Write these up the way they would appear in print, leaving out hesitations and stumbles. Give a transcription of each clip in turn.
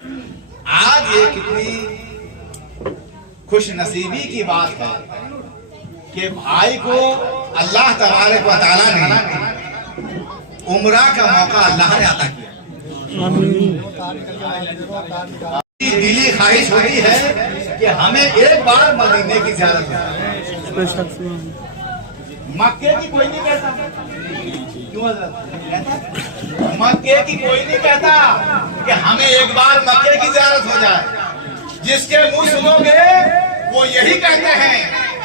आज ये कितनी खुश नसीबी की बात है कि भाई को अल्लाह तबारक व तआला ने उम्रा का मौका अल्लाह ने अता किया। दिली ख्वाहिश होती है कि हमें एक बार मदीने की ज़ियारत हो। मक्के की कोई नहीं कहता, क्यों कहता? मक्के की कोई नहीं कहता कि हमें एक बार मक्के की ज़ियारत हो जाए। जिसके मुंह सुनोगे वो यही कहते हैं,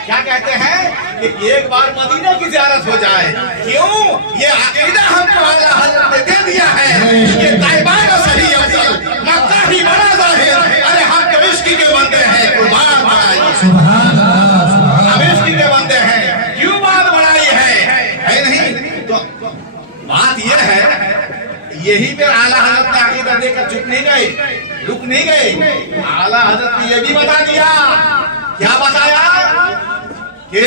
क्या कहते हैं कि एक बार मदीने की ज़ियारत हो जाए। क्यों? ये अकीदा हमको आला हज़रत ने दे दिया है कि तैयबा का सही अफजल, मक्का ही बड़ा ज़ाहिर। अरे हाँ, कमिश्की के बंदे हैं, कुर्बान बनाइए। सुभान अल्लाह, कमिश्की के बंदे हैं, क्यों बात बढ़ाई है नहीं? तो बात यह है, यही पे आला हज़रत ने अकीदा देकर चुप नहीं गए, रुक नहीं गए। आला हज़रत ने यह भी बता दिया, क्या बताया कि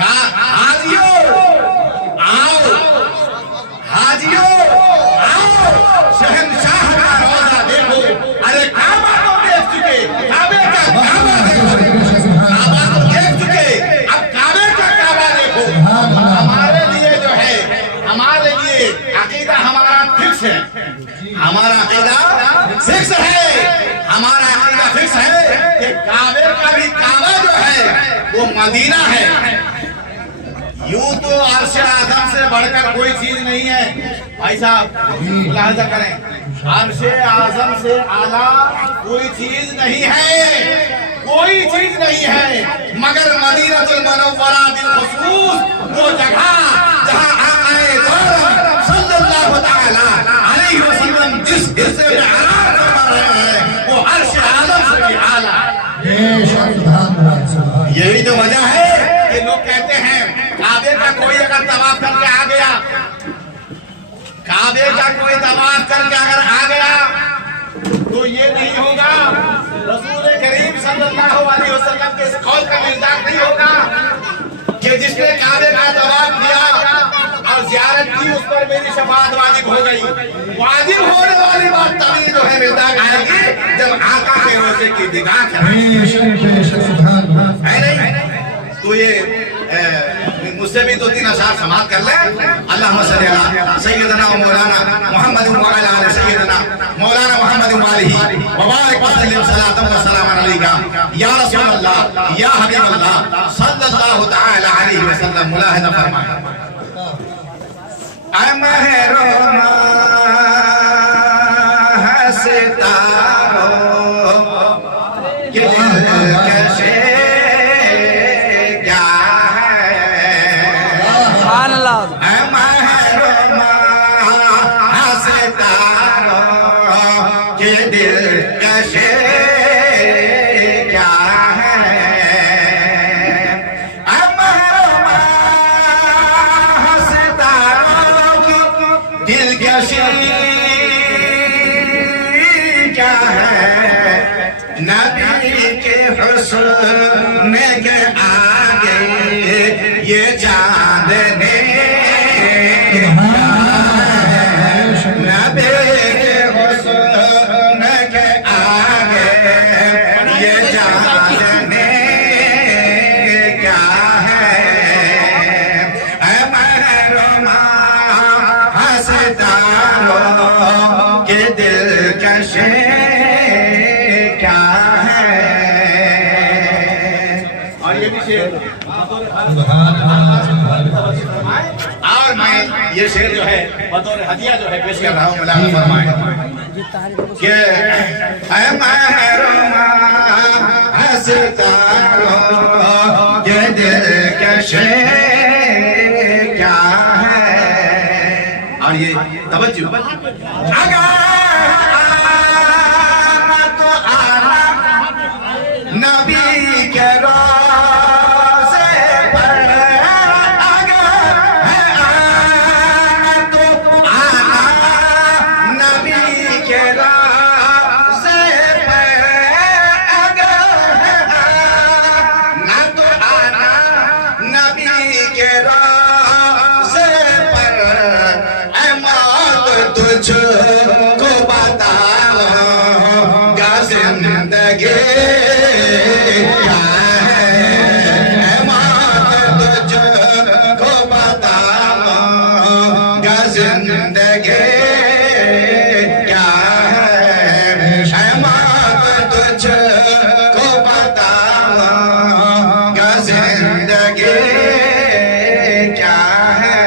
हाजियों आओ, हाजियों आओ, शहंशाह का रोजा देखो। अरे काबा तो देख चुके, काबे का काबा देखो, काबा तो देख चुके, अब काबे का काबा देखो। हमारे लिए जो है, हमारे लिए अकीदा हमारा फिक्स है, हमारा अकीदा फिक्स है, हमारा अकीदा फिक्स है कि काबे का भी काबा जो है वो मदीना है। यूं तो अर्श आज़म से बढ़कर कोई चीज नहीं है भाई साहब, मुलाहिजा करें, अर्श आज़म से आला कोई चीज नहीं है, कोई चीज नहीं है, मगर मदीनतुल मुनव्वरा बिलखुसूस वो जगह जहां आए सल्लल्लाहु तआला अलैहि वसल्लम जिस हिस्से में आराम फरमा रहे हैं वो अर्श आज़म से भी आला। यही तो वजह है कि लोग कहते हैं काबे का कोई अगर तवाफ करके आ गया, काबे का कोई तवाफ करके अगर आ गया तो ये नहीं होगा, रसूल करीम सल्लल्लाहु अलैहि वसल्लम के इस कौल का मिज़दाक नहीं होगा कि जिसने काबे का तवाफ किया और ज़ियारत की उस पर मेरी शफाअत वाजिब हो गई। वाजिब होने वाली बात तभी जो है मिज़दाक आएगी जब आका के रोज़े की दीदार करेंगे। तो ये मुझसे भी 2-3 अशआर समाअत कर ले। अल्लाहुम्मा सल्ली अला सय्यदना व मौलाना मुहम्मद व अला आलि सय्यदना मौलाना मुहम्मद व आलिहि व बारिक व सल्लिम सलातन व सलामन अलैका या रसूल अल्लाह या हबीब अल्लाह सल्लल्लाहु तआला अलैहि वसल्लम। मुलाहिजा फरमाएं, ऐ महरोमा सितारो के कैसे नबी के हुस्न के आगे ये चांदनी, नबी के हुस्न के आगे ये चांदनी क्या है? ऐ महरुमा हसतारो के दिलकश और मैं ये शेर जो है बतौर हदिया जो है पेश कर रहा हूँ। मुलाहिजा फरमाएं कि ऐ महरुमा हसतारो ये दिलकश क्या है? और ये तवज्जो, अगर तो आना नबी के तुझ जिंदगी क्या है मौत तुझको बताऊंगा जिंदगी क्या है।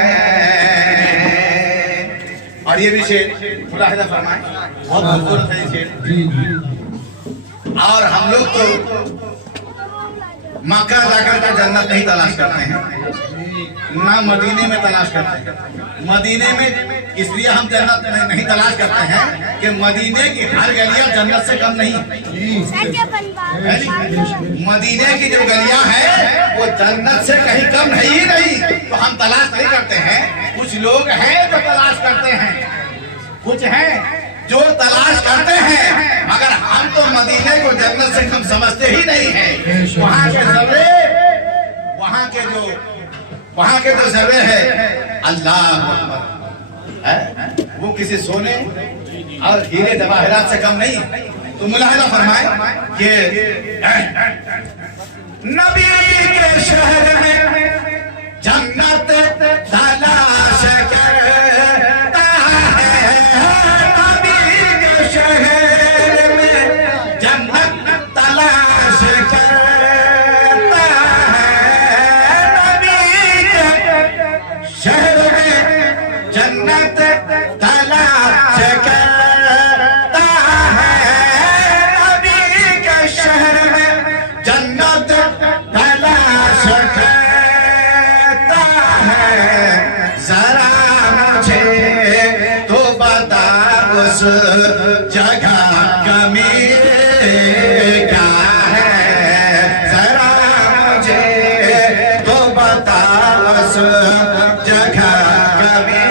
और ये भी शेर मुलाहिजा फरमाए, बहुत खूबसूरत है ये शेर। और हम लोग तो मक्का जाकर के जन्नत नहीं तलाश करते हैं, ना मदीने में तलाश करते हैं। मदीने में इसलिए हम जन्नत नहीं तलाश करते हैं कि मदीने की हर गलियां जन्नत से कम नहीं है। मदीने की जो गलियां हैं वो जन्नत से कहीं कम है ही नहीं, तो हम तलाश नहीं करते हैं। कुछ लोग हैं जो तलाश करते हैं, कुछ हैं जो तलाश करते हैं, मगर हम तो मदीने को जन्नत से कम समझते ही नहीं है। वहाँ के जर्रे, वहाँ के जो जर्रे है अल्लाह है, वो किसी सोने और हीरे जवाहरात से कम नहीं। तो मुलाहिजा फरमाए कि नबी के शहर में जन्नत तलाश करता है, नबी के शहर में जन्नत तलाश करता है, नबी के शहर में जन्नत तलाश करता है, नबी के शहर में जन्नत तलाश करता है। जरा मुझे तो बता उस जगह कमी क्या है, जरा मुझे तो बता उस जगह कमी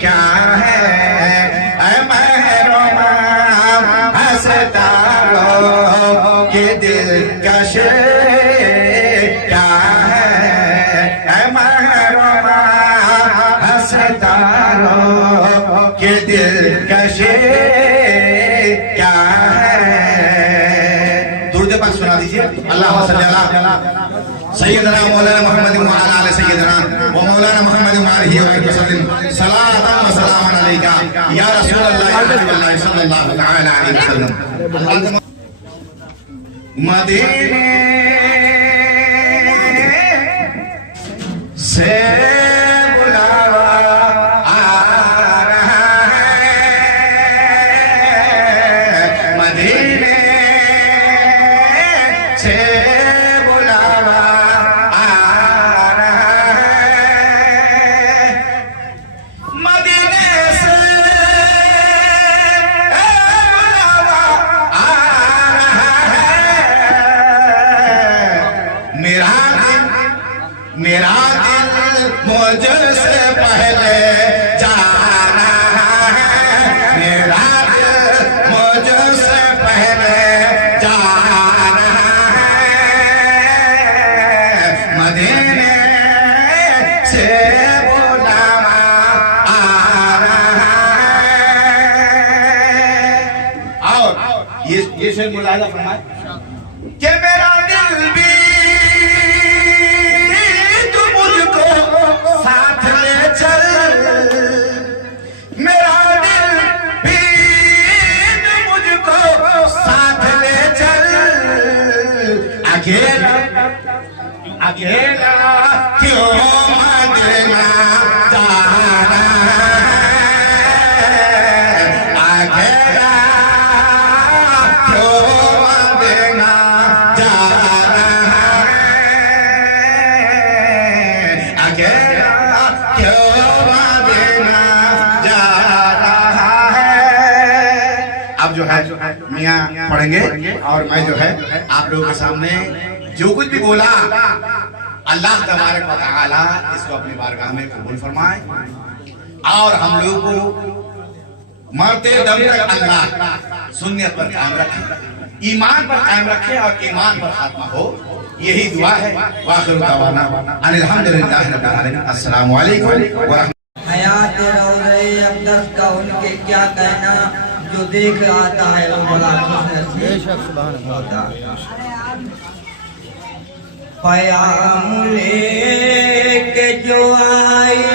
क्या है। ऐ महरुमा हंसता रो ये दिलकश क्या है, ऐ महरुमा हंसता रो ये दिलकश क्या है। दुरूद पाक सुना दीजिए। अल्लाह सल्लल्लाहु सैयदना मौलाना मोहम्मद व अला आले सैयदना व मौलाना मोहम्मद व आलिहि व सल्लम सलातन व सलामन अलैका या रसूल अल्लाह सल्लल्लाहु तआला अलैहि वसल्लम। मदीने से बुलावा आ रहा है, मदीने से बुलावा आ रहा है, मदीने से बुलावा आ रहा है। मेरा दिल मुझसे पहले जा रहा है, मेरा दिल मुझसे पहले जा रहा है, मदीने से बुलावा आ रहा है। और ये शेर मुलाहिजा फरमाए कि मेरा दिल भी साथ ले चल, मेरा दिल भी मुझको साथ ले चल, अकेला अकेला क्यों मदीना जा रहा है, अकेला क्यों मदीना जा रहा है, अकेला अब जो है मियाँ पढ़ेंगे और मैं जो है आप लोगों के सामने जो कुछ भी बोला अल्लाह तबारक व तआला इसको अपनी बारगाह में कबूल फरमाए और हम लोग को मरते दम तक अल्लाह सुन्नत पर कायम रखे, ईमान पर कायम रखे और ईमान पर खात्मा हो, यही दुआ है। वाखिर दवाना अल्हम्दुलिल्लाहि रब्बिल आलमीन। अस्सलामु अलैकुम व रहमतुल्लाह। हयात रौज़े अक़दस का उनके क्या कहना, जो देख आता है वो बड़ा खुशनसीब होता है। पयाम लेके जो आई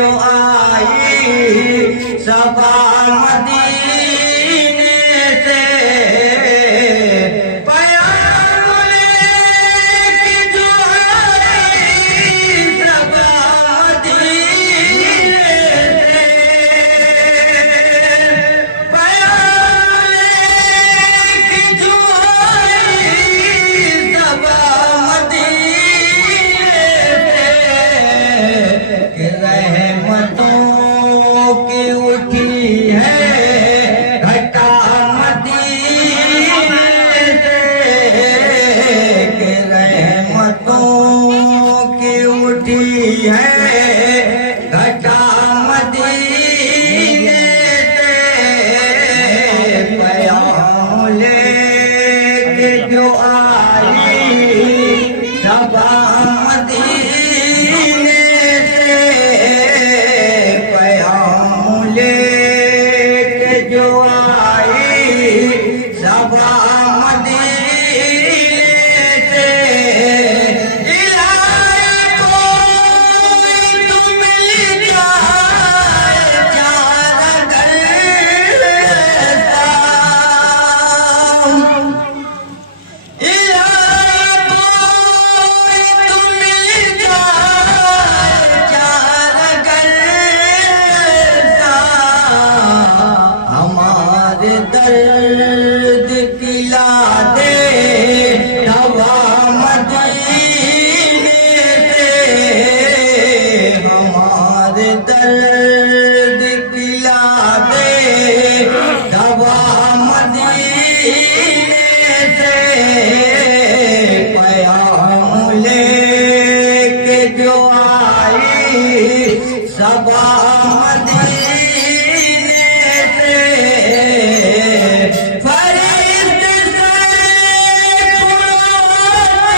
जो आई सबा मदीने से प्यार लेके जो आई सबा मदीने से प्यार लेके जो आई सबा मदीने से कि रहमतों की उठी है घटा मदीने से कि रहमतों की उठी है घटा मदीने से प्यार लेके जो आई सबा मदीने से प्यार लेके जो आई सबा मदीने से इलाही कोई तो मिल जाए चार घर ऐसा इलाही कोई तो मिल जाए चार घर ऐसा हमारे दर्द किला दे हवा मदीने से हमारे दर्द किला दे हवा मदीने से प्यार लेके जो आई सबा मदीने से फरिश्ते से बुलाते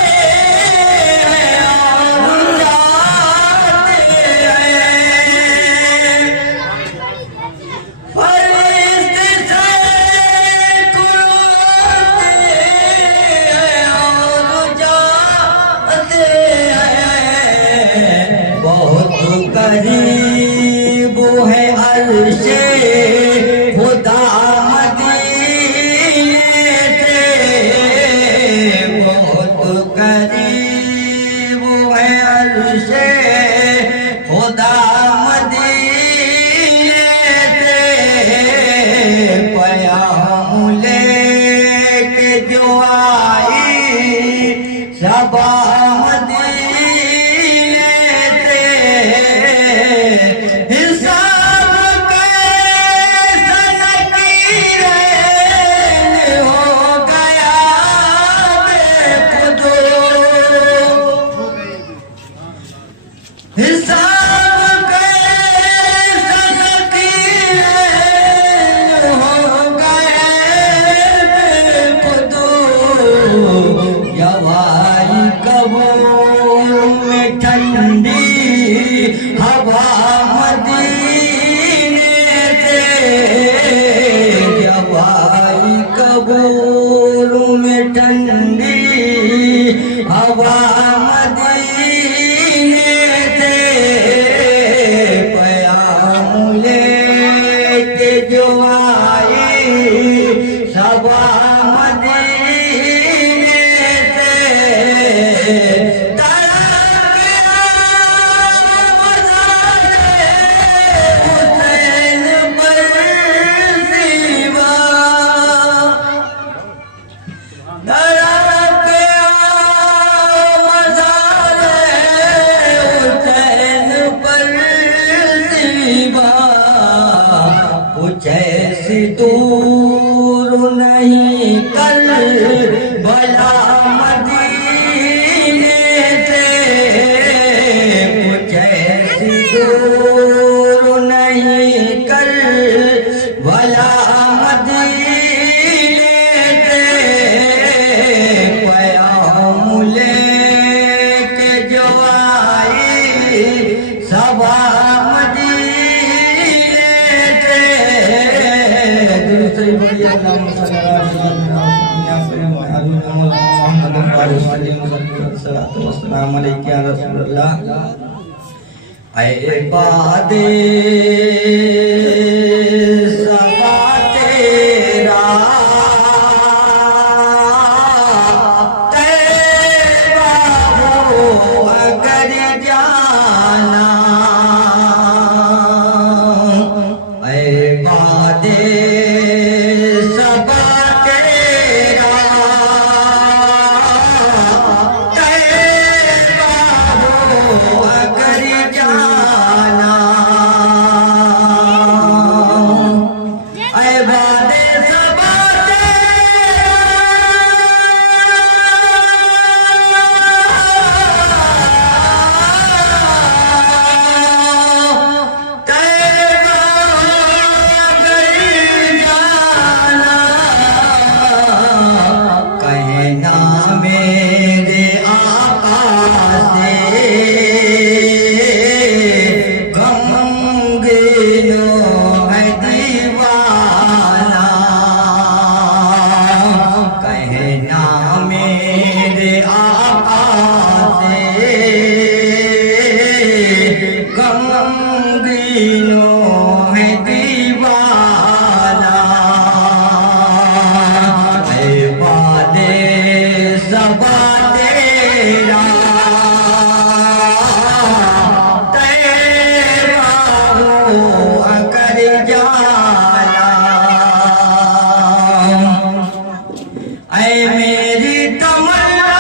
हैं और जाते हैं फरिश्ते से बुलाते हैं और जाते हैं बहुत करीब है अर्शे खुदा मदीने से बहुत करीब है अर्शे खुदा मदीने से प्यार लेके जो आई सबा मदीने से हिसाब कैसा नकीरें हो गया बेखुदो हिसाब कैसा नकीरें हो गए बेखुदो जवाई कबूल में ठंडी हवा मदीने से जवाई कबूल में ठंडी हवा मदीने से प्यार लेके जो आई सबा मदीने से हुसैन पर कुछ ऐसी दूर नहीं कर भला मदीने से कुछ ऐसी दूर नहीं कर भला मदीने से प्याम लेके जो आई सबा ऐ बादे सबा तेरा तेरा हो अगर जाना ऐ बादे सबा तेरा तेरा हो अगर जाना ऐ बादे सबा कहना मेरे आका से गमगीनो है दीवाना कहना मेरे आका से गमगीनो है दीवाना ऐ बादे सबा तेरा तेरा हो अगर जाना ऐ मेरी तमन्ना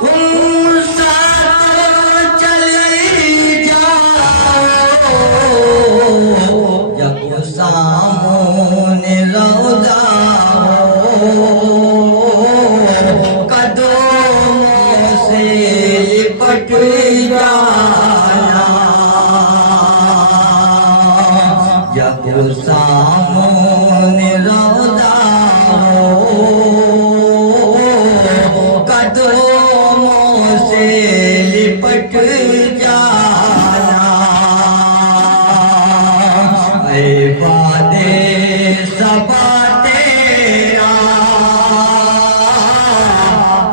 तुम साथ चली जाओ जब सामने रौदा हो कदमों से लिपट जाना जब सामने रौदा हो कदमों से लिपट जाना ऐ बादे सबा तेरा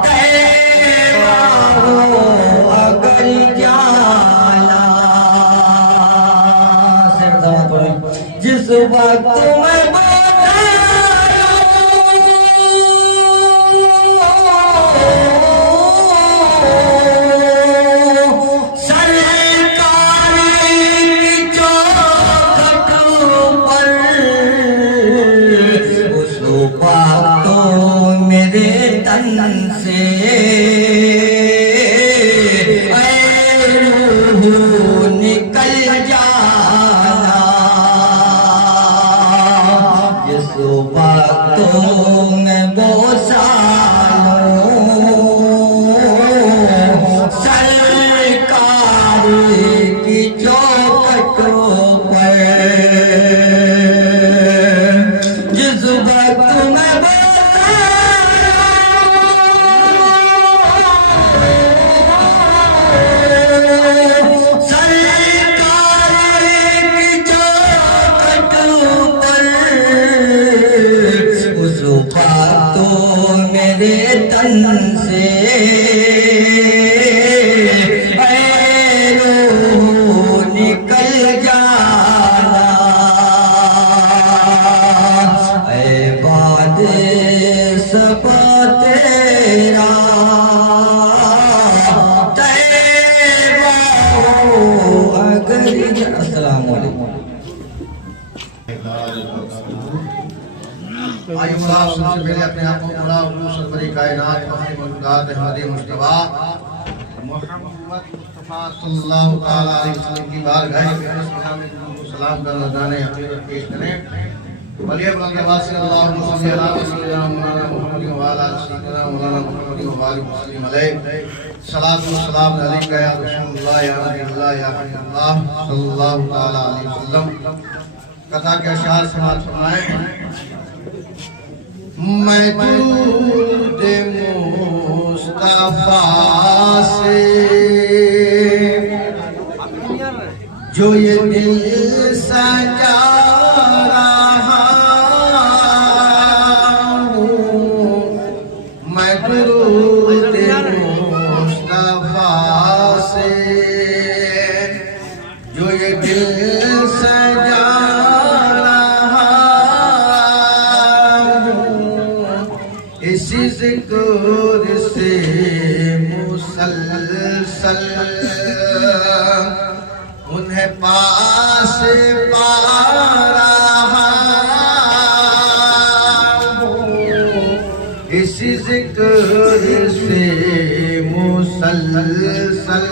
तेरा हो अगर जाना जिस वक्त मैं मेरे तन से रूह निकल जाना जिस वक्त मैं बोसा सरकार की चौखटों पर जिस वक्त मैं तो मेरे तन से रूह निकल जाना ऐ बादे सबा तेरा तेरा हो अगर अस्सलाम वालेकुम आइए सबसे पहले अपने आप को खुदा सरवरी कायनात अपने मौजूदात अहमदी मुस्तफा मोहम्मद मुस्तफा सल्लल्लाहु तआला अलैहि वसल्लम की बारगाह में सलाम का नज़राने हकीकत पेश करें वलिय बुलंद वासी अल्लाहुम्मा सल्ली अला सय्यिदना मुहम्मद व अला सय्यिदना मौलाना मुहम्मद व आलि मुस्लिम अलैहि सलातु व सलाम अलैका या रसूलुल्लाह या नबील्लाह या हबीबल्लाह सल्लल्लाहु तआला अलैहि वसल्लम। कथा के अशआर समाअत फरमाएं। मैं तुझे मुस्तफा से जो ये दिल सजा रहा हूँ इसी जिक्र से मुसलसल उन्हें पास पा रहा हूँ, इसी जिक्र से मुसलसल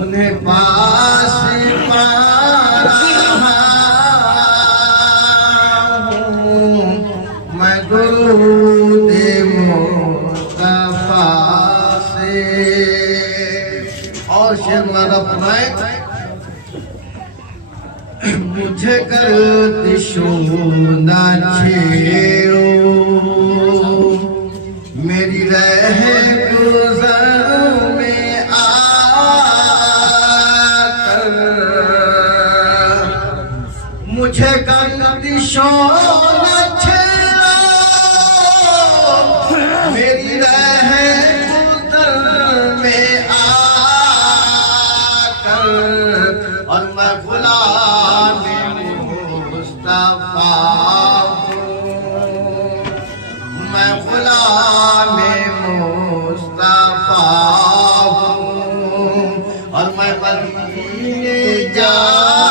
उन्हें पास पा रहा हूँ, मैं दुरूद मुस्तफा से। और शेर मौलाना फरमाए, मुझे गर्दिशो ना छेड़ो, मेरी रह गुज़र में आकर, मुझे गर्दिशो ना छेड़ो, मेरी रह गुज़र में आकर, और मैं गुलाम मुस्तफा हूँ, मैं गुलाम मुस्तफा हूँ, और मैं मदीने जा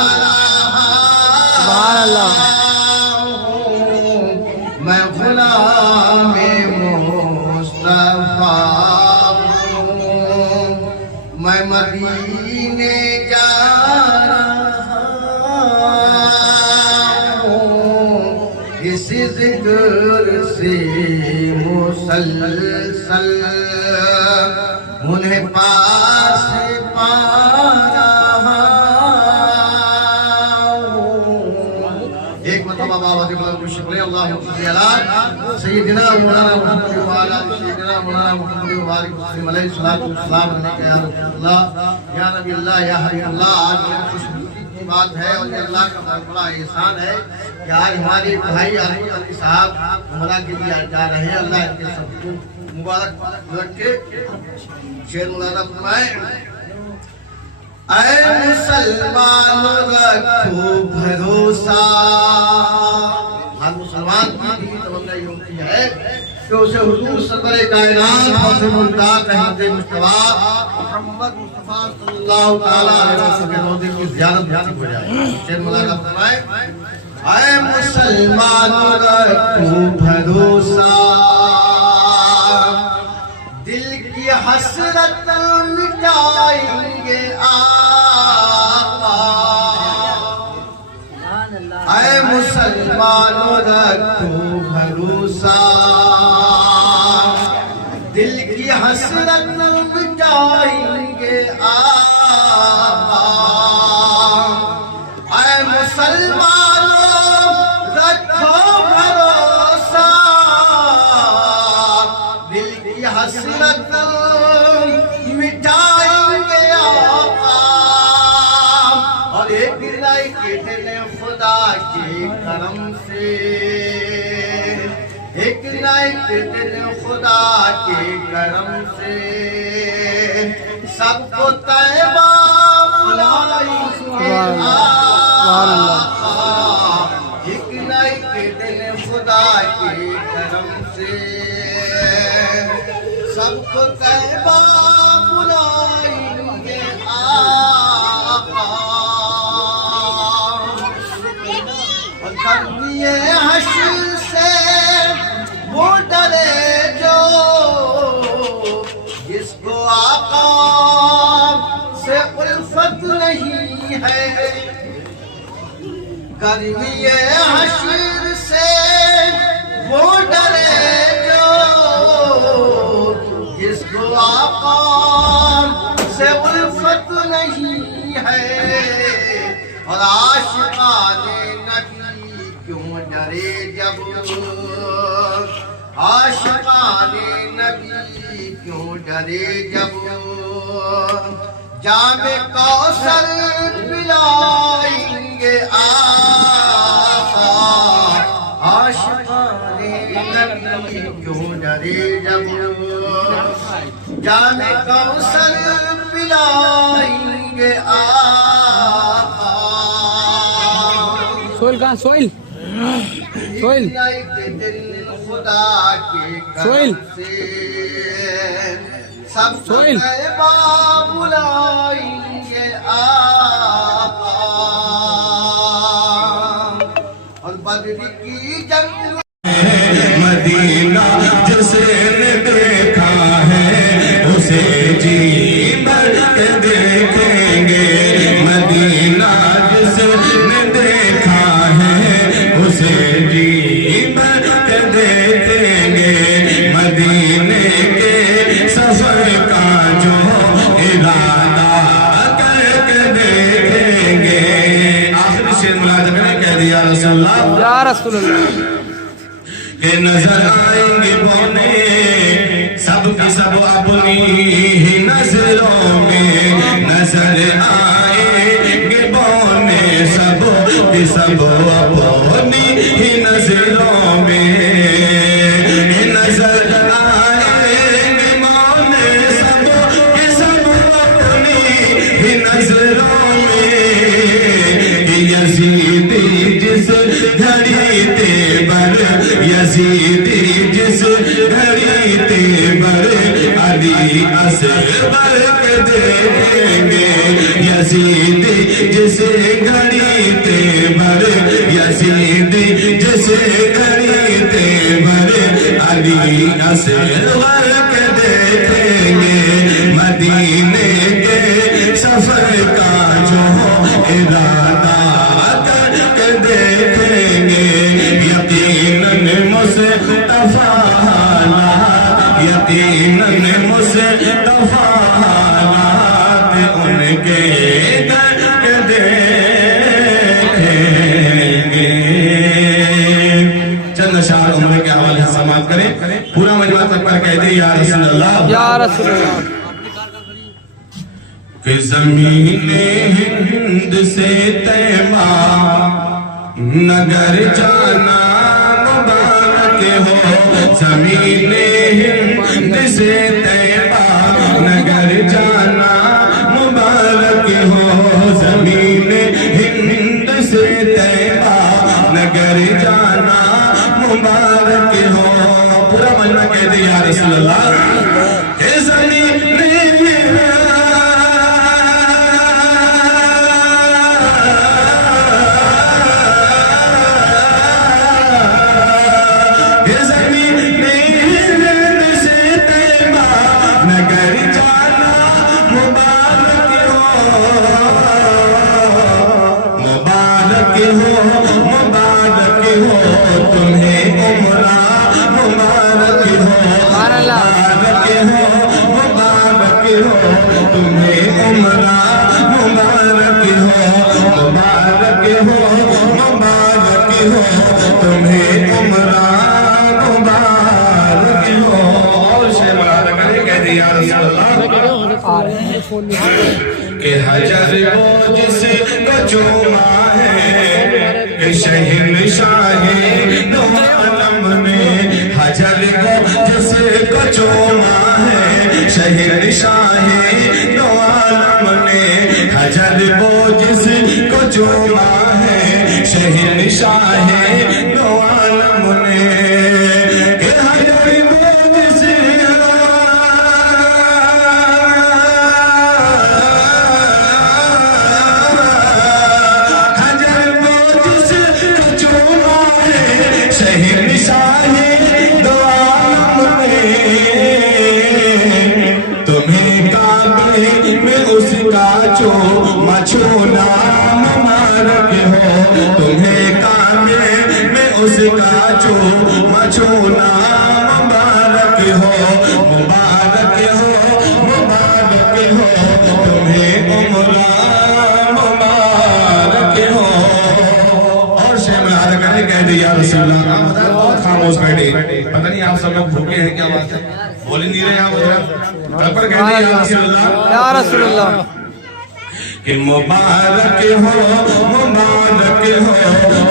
रहा हूँ, मैं गुलाम मुस्तफा हूँ, मैं मदीने जा इसी जिक्र से मुसलसल उन्हें पास पा रहा हूँ। एक मरतबा बाबा के बगल में शुक्र अल्लाह सैयदना मौलाना मुहम्मद वाला सैयदना मौलाना मुहम्मद मुबारक मुस्लिम अलैहि सलातु वस्सलाम ने कहा, अल्लाह या नबी अल्लाह या हबीब अल्लाह, आज खुशनुसी की बात है और ये अल्लाह का बहुत बड़ा एहसान है कि आज हमारे भाई अली साहब उमरा के लिए जा रहे हैं। अल्लाह इनके सबको मुबारक रख के शेर मौलाना फरमाए, ऐ मुसलमानों रखो भरोसा। हर मुसलमान की तमन्ना ये होती है कि उसे हुजूर सरवरे कायनात और मुमताज रहमत मुस्तफा मोहम्मद मुस्तफा सल्लल्लाहु तआला अलैहि वसल्लम के रोज़े की ज़ियारत नसीब हो जाए। शेर मौलाना फरमाए, ऐ मुसलमानों रखो भरोसा, दिल की हसरत मिटाएंगे आका। ऐ मुसलमानों रखो भरोसा, दिल की हसरत मिटाएंगे आका। ऐ मुसलमानों रखो भरोसा, दिल की हसरत मिटाएंगे आका। और एक गिराई के दिल खुदा के करम से, एक गिराई के दिल खुदा के करम से, सबको तैबा बुलाएंगे आका। एक गिराई के दिल खुदा के करम से, सबको तैबा बुलाएंगे आका। और कब्रिए हश्र से वो डरे जो, जिसको आका से उल्फत नहीं है। गर्मीए हश्र से वो डरे जो, जिसको आका से उल्फत नहीं है। और आशिकाने नबी क्यों डरे जब, आशिकाने नबी क्यों डरे जब, जामे कौसर पिलाएंगे आका। आशिकाने नबी क्यों डरे जब, जामे कौसर पिलाएंगे आका। सोइल कहाँ सोइल सोहेल। के दिल खुदा के सोहेल। करम से सब सोहेल। तैबा बुलाएंगे आका और बद्र की जंग मदीना जिसने देखा है उसे जी भर के देखेंगे। मदीना जिसने देखा है उसे जी भर के देखेंगे। मदीने के सफर का जो इरादा करके देखेंगे। आखिरी शेर मुलाज़िम ने कह दिया रसूलुल्लाह या रसूलुल्लाह के नजर आएंगे बोने सब की सब अपनी ही नजरों में नजर आएंगे बोने सब की सब अपनी ही नजरों में नजर आएंगे बोने सब की सब अपनी ही नजरों में। यजीदी जिस घड़ी तेवर यजीदी जिस घड़ी तेवर अली असगर के देखेंगे। यजीदी जिस घड़ी तेवर यजीदी जिस घड़ी तेवर अली असगर के देखेंगे। मदीने के सफर का जो इरादा करके देखेंगे। यकीनन मुस्तफा यकीनन मुस्तफा उनके करके देखेंगे। चंद अशआर उम्र के हवाले से समाप्त करें। पूरा मजमा तक पर कहते या रसूलुल्लाह या रसूलुल्लाह कि ज़मीने हिंद से तैमा नगर जाना मुबारक हो। ज़मीने हिंद से तैमा नगर जाना मुबारक हो। ज़मीने हिंद से तैमा नगर जाना मुबारक हो। पूरा महीना कह दे या रसूलुल्लाह के ज़मीने मुबारक हो तुम्हें उमरा मुबारक हो। मुबारक हो तुम्हें उमरा मुबारक हो। मुबारक हो तुम्हें उमरा मुबारक हो। और शेर मुबारक कह दिया रसूलुल्लाह आ रहे हैं फोन में के हजर वो जिसको चूमा है कि शहंशाहे दो आलम ने। हजर वो जिसको चूमा है शहंशाहे दो आलम ने। हजर वो जिसको चूमा है शहंशाहे दो आलम ने। के हजर वो मछूना मुबारक हो। तुम्हें कामे में उसका जो मछूना मुबारक हो। मुबारक हो तुम्हें उमरा मुबारक हो। और शेर मुबारक ने कह दिया रसूलुल्लाह बहुत खामोश बैठे। पता नहीं आप सब लोग भूखे हैं क्या बात है बोल नहीं रहे आप पर कह दिया या रसूलुल्लाह कि मुबारक हो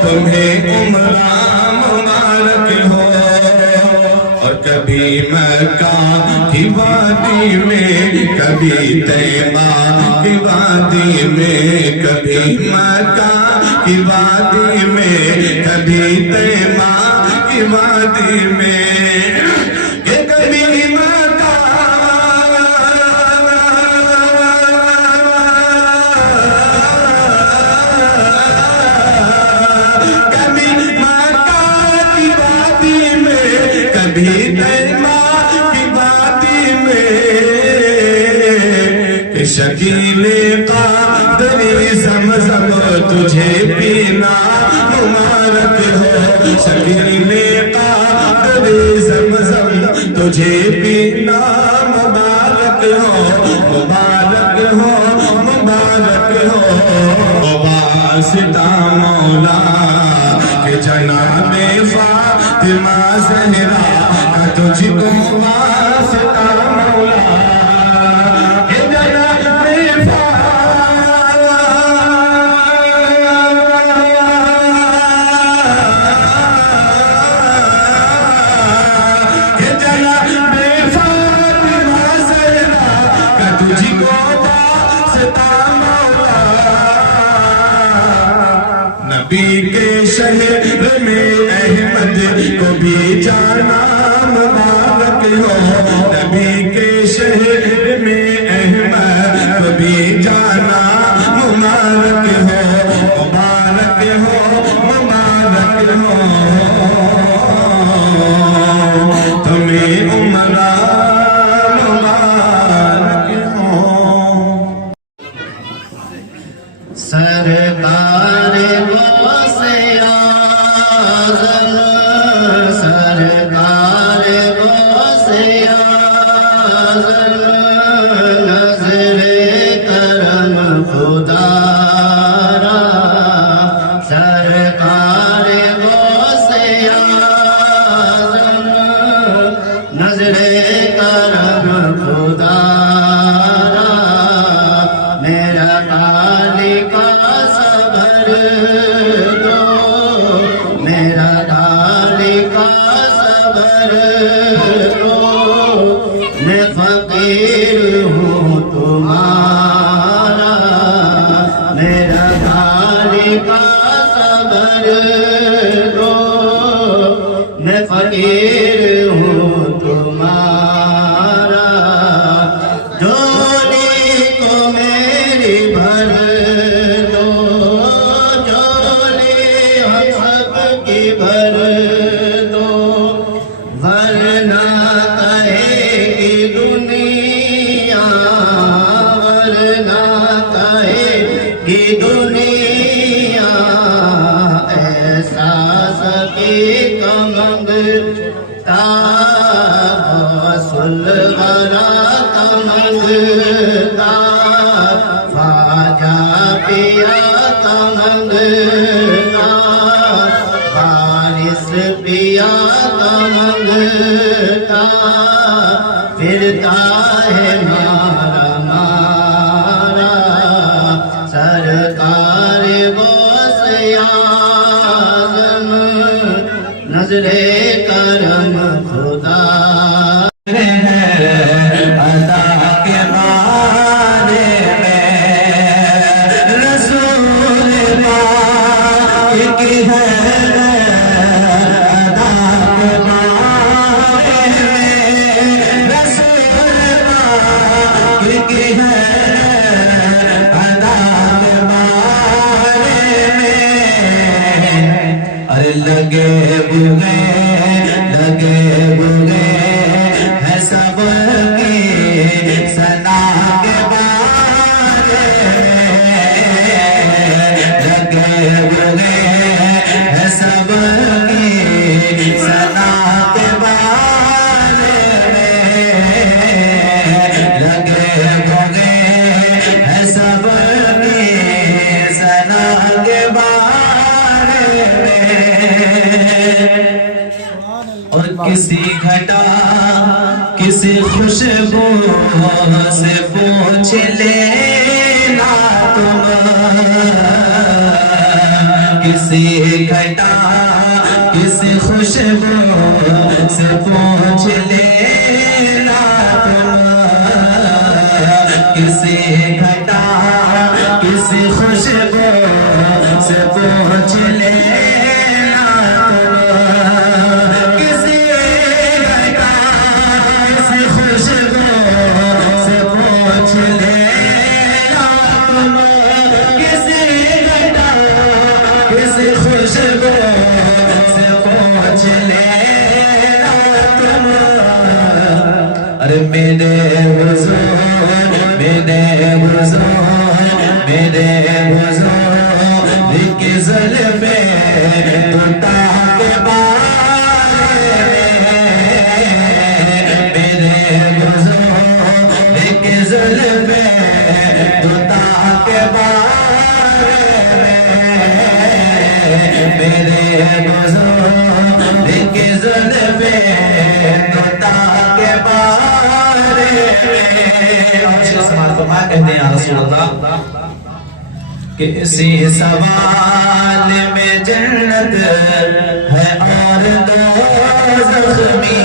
तुम्हें उमरा मुबारक हो। और कभी मक्का की वादी में कभी तैबा की वादी में। कभी मक्का की वादी में, कभी तैमा की वादी में, ये कभी माता कभी माता की वादी में, कभी तैमा की वादी में, शकीले कादरी ज़मज़म तुझे पीना मुबारक हो, शकीले कादरी ज़मज़म तुझे पीना मुबारक हो, मुबारक हो, मुबारक हो। वास्ता मौला के जनाबे फातिमा ज़हरा का तुझको वास्ता मौला नबी के शहर में अहमद को भी जाना मुबारक हो, नबी के शहर में अहमद को भी जाना मुबारक हो, मुबारक हो, मुबारक हो। तुम्हें उमरा मुबारक हो। सरकार फिरता है मारा मारा सरकार गौसे आज़म नजरे करम खुदा अदा के बारे में रसूल पाक है लगे बुगे है सब की सना के बारे लगे बुगे है सब की सना के बारे लगे बुगे है सब की सना के बारे और किसी घटा किसी खुशबू से पूछ लेना तुम किसी घटा किसी खुशबू से पूछ लेना तुम किसी घटा किसी खुशबू से पहुँच लेना तुम, किसी खुशबू से पहुँच लेना तुम, किसी खुशबू से पहुँच लेना तुम। अरे मेरे हुजूर, मेरे हुजूर, मेरे हुजूर की ज़ुल्फ़े तुता के बारे में, मेरे हुजूर की ज़ुल्फ़े तुता के बारे में, मेरे हुजूर की ज़ुल्फ़े तुता के बारे में। कहते हैं रसूल अल्लाह कि इसी सवाल में जन्नत है और दोज़ख में,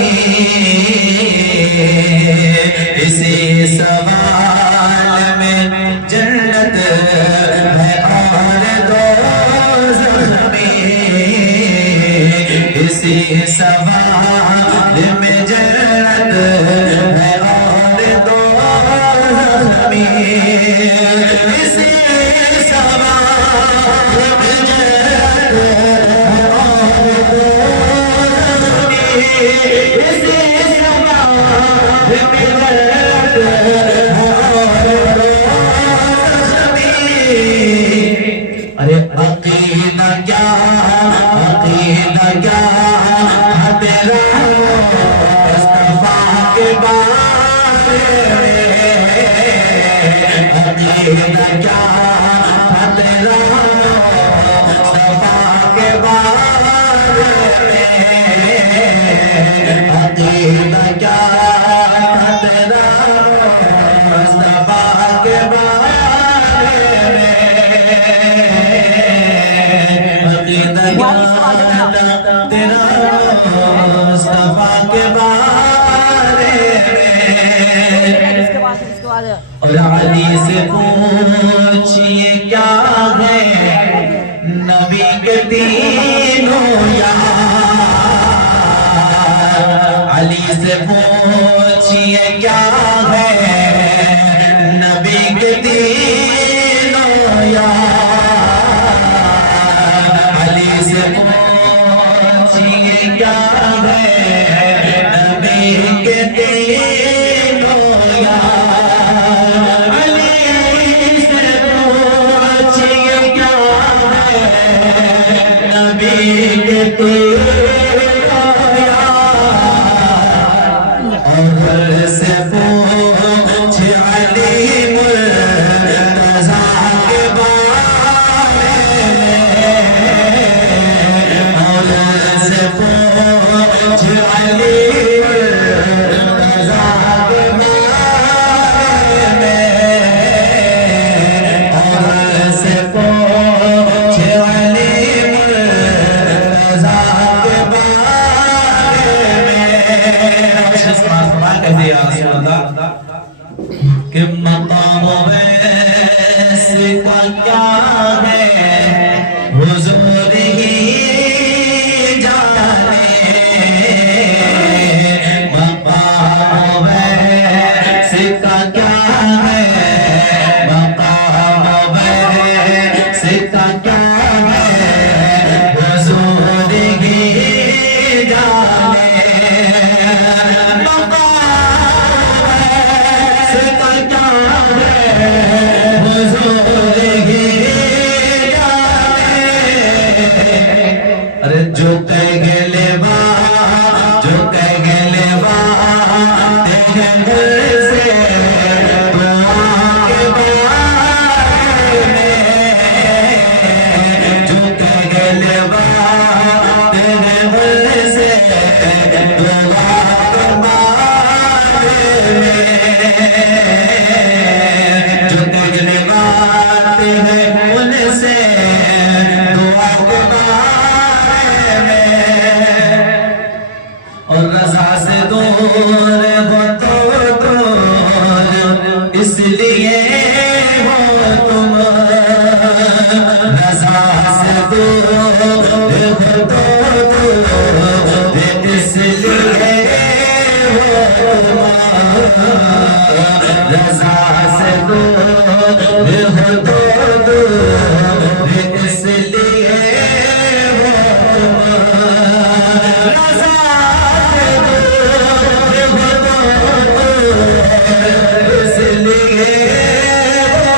इसी सवाल में जन्नत है और दोज़ख में, इसी सवाल में जन्नत है और दोज़ख में, इसी सवाल में जन्नत है और दोज़ख में, इसी सवाल में जन्नत है और दोज़ख में। अरे अकीदा क्या, अकीदा क्या तेरा मुस्तफा के बारे में, अकीदा क्या तेरा मुस्तफा के बारे में, अकीदा क्या तेरा मुस्तफा के बारे में, अकीदा क्या तेरा मुस्तफा के बारे में। और अली से पूछिए क्या है नबी के तीनों यार, अली से पूछिए क्या है नबी के तीनों यार, अली से पूछिए क्या है नबी के तीनों यार, अली से पूछिए क्या है नबी के तीनों यार, और से पूछे अली मुर्तज़ा के बारे में, और से पूछे अली मुर्तज़ा के बारे में, और से पूछे अली मुर्तज़ा के बारे में। कहते हैं रसूल अल्लाह कि मकाम वैसे का क्या है हुजूर ही जाने, मकाम वैसे का क्या है, मकाम वैसे का क्या है हुजूर ही जाने, मकाम रजा से दूर हो तो दूर इसलिए हो रजा से दूर हो तो दूर इसलिए हो।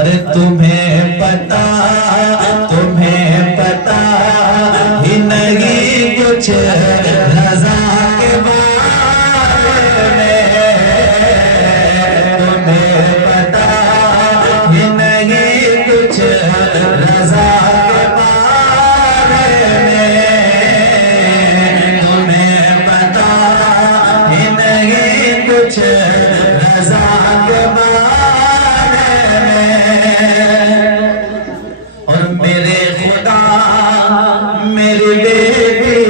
अरे तुम्हें पता ही नहीं कुछ रजा के बारे में, तुम्हें पता ही नहीं कुछ रजा के बारे में, तुम्हें पता ही नहीं कुछ रजा के बारे में। और मेरे खुदा मेरी बेटी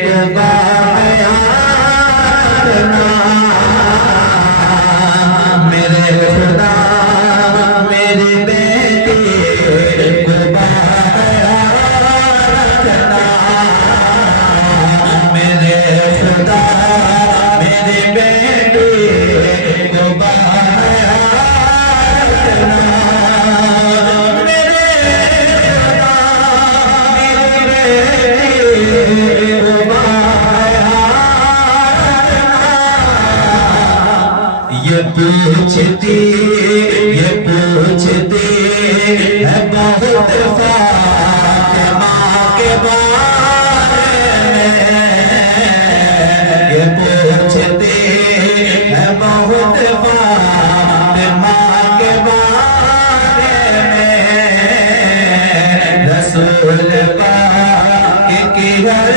को बाया करना, मेरे खुदा मेरी बेटी को बाया करना, मेरे खुदा मेरी बेटी को बाया करना, ये पूछती है बहुत फातिमा के बारे में, ये पूछती है बहुत फातिमा के बारे में, रसूल पाक की हर